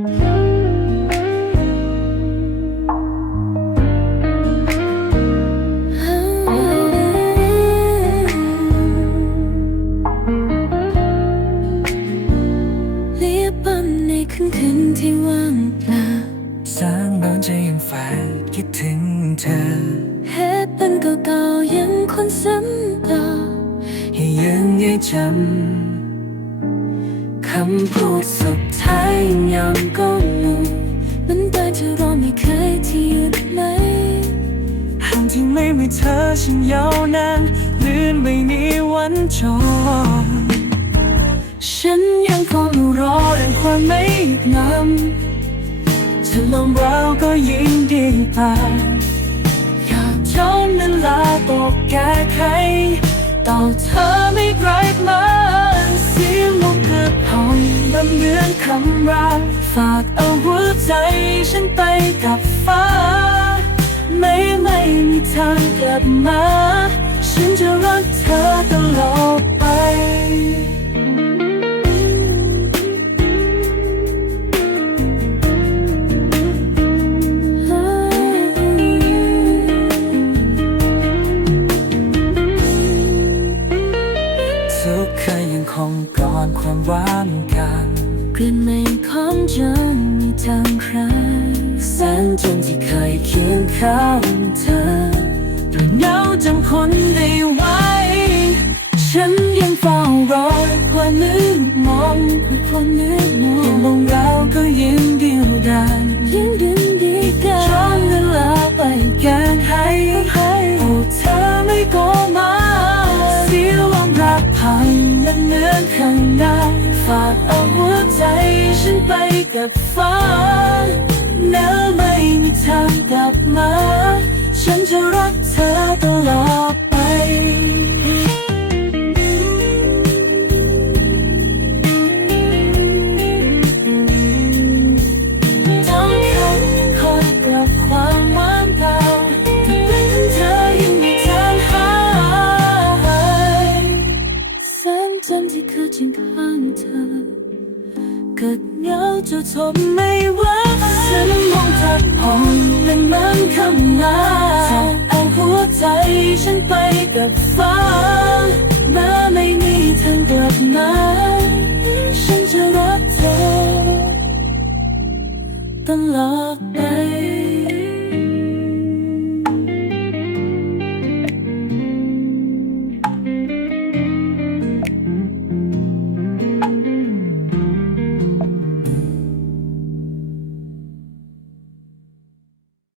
เลียบปั๊มในคืนคืนที่ว่างเปล่าสร้างนอนใจยังแฝงคิดถึงเธอเหตุเป็นเก่าๆยังคนซ้ำต่อให้ยังยังจำ คำพูดสุดท้ายยังก็งงมันได้เธอรอไม่เคยที่หยุดไหมห่างที่ไม่มีเธอฉันยาวนานลื่นไม่มีวันจบฉันยังคงรอด้วยความไม่งามเธอลองเราก็ยิ่งดีไปอยากจนเวลาตกแก้ไขต่อเธอไม่ไกลมา คำรักฝากเอาหัวใจฉันไปกับฟ้า ไม่ไม่มีทางกลับมา องคงก่อนความว่างกันเกลื่อนในของจนมีทางใครแสนจนที่เคยเคียงข้างเธอด้วยเงาจำคนได้ไว้ ฉันยังเฝ้ารอความมืดมองความมื ข้างหน้าฝากเอาหัวใจฉันไปกับฟ้าแล้วไม่มีทางกลับมา ฉันจะรักเธอตลอ ทร์ที่คือจิงข้างเธอ เกิดเหงาจะทนไม่ไหวฉันมองเธออ่อนเป็นเหมือนคำลาเอาหัวใจฉันไปกับฟ้าแม้ไม่มีทางกลับมาฉันจะรักเธอตลอดไป